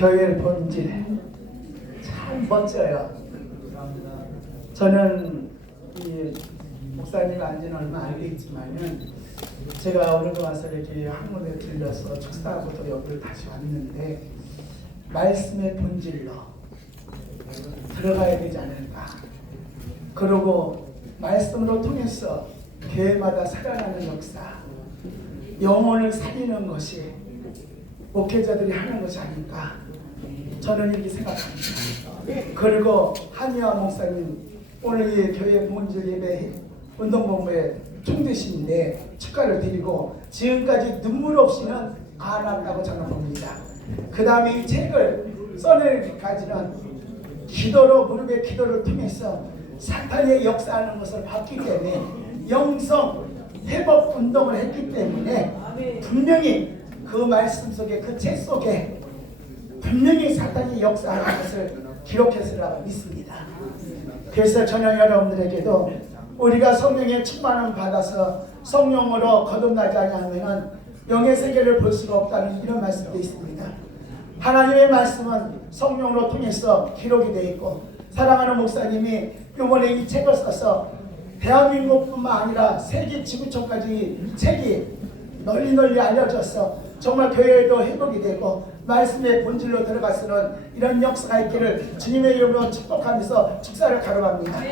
교회의 본질 참 멋져요. 저는 이 목사님 안지는 얼마 안 되겠지만은 제가 오늘 와서 이렇게 한국에 들려서 축사하고 또 여기를 다시 왔는데 말씀의 본질로 들어가야 되지 않을까. 그리고 말씀으로 통해서 교회마다 살아나는 역사, 영혼을 살리는 것이 목회자들이 하는 것이 아닐까. 저는 이렇게 생각합니다. 그리고 한의화 목사님 오늘 이 교회 본질 예배 운동본부의 총재신인데 축하를 드리고 지금까지 눈물 없이는 안 한다고 저는 봅니다. 그 다음에 이 책을 써내기까지는 기도로 무릎의 기도를 통해서 사탄의 역사하는 것을 봤기 때문에 영성 회복 운동을 했기 때문에 분명히 그 말씀 속에 그 책 속에 분명히 사탄이 역사하는 것을 기록했으라고 믿습니다. 그래서 저는 여러분들에게도 우리가 성령의 충만을 받아서 성령으로 거듭나지 않으면 영의 세계를 볼 수가 없다는 이런 말씀도 있습니다. 하나님의 말씀은 성령으로 통해서 기록이 되어 있고 사랑하는 목사님이 이번에 이 책을 써서 대한민국뿐만 아니라 세계 지구촌까지 책이 널리 널리 알려져서 정말 교회에도 회복이 되고 말씀의 본질로 들어가서는 이런 역사가 있기를 주님의 이름으로 축복하면서 축사를 가져갑니다.